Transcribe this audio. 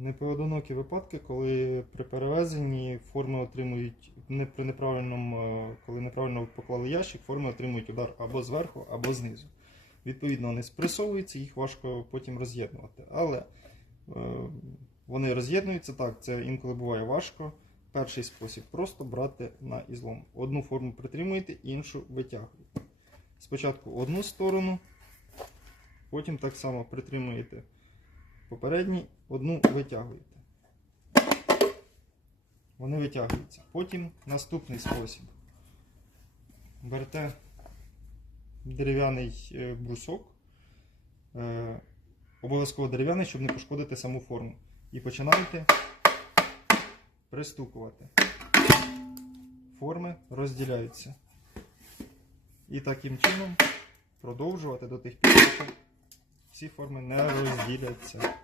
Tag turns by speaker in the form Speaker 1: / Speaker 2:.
Speaker 1: Непоодинокі випадки, коли при перевезенні форми отримують не при неправильному, е, коли неправильно поклали ящик, форми отримують удар або зверху, або знизу. Відповідно, вони спресовуються, їх важко потім роз'єднувати. Але е, вони роз'єднуються так, це інколи буває важко. Перший спосіб просто брати на ізлом. Одну форму притримуєте, іншу витягуєте. Спочатку одну сторону, потім так само притримуєте попередній, одну витягуєте. Вони витягуються. Потім наступний спосіб. Берете дерев'яний е, брусок, е, обов'язково дерев'яний, щоб не пошкодити саму форму. І починаєте пристукувати. Форми розділяються. І таким чином продовжувати до тих пір, поки всі форми не розділяться.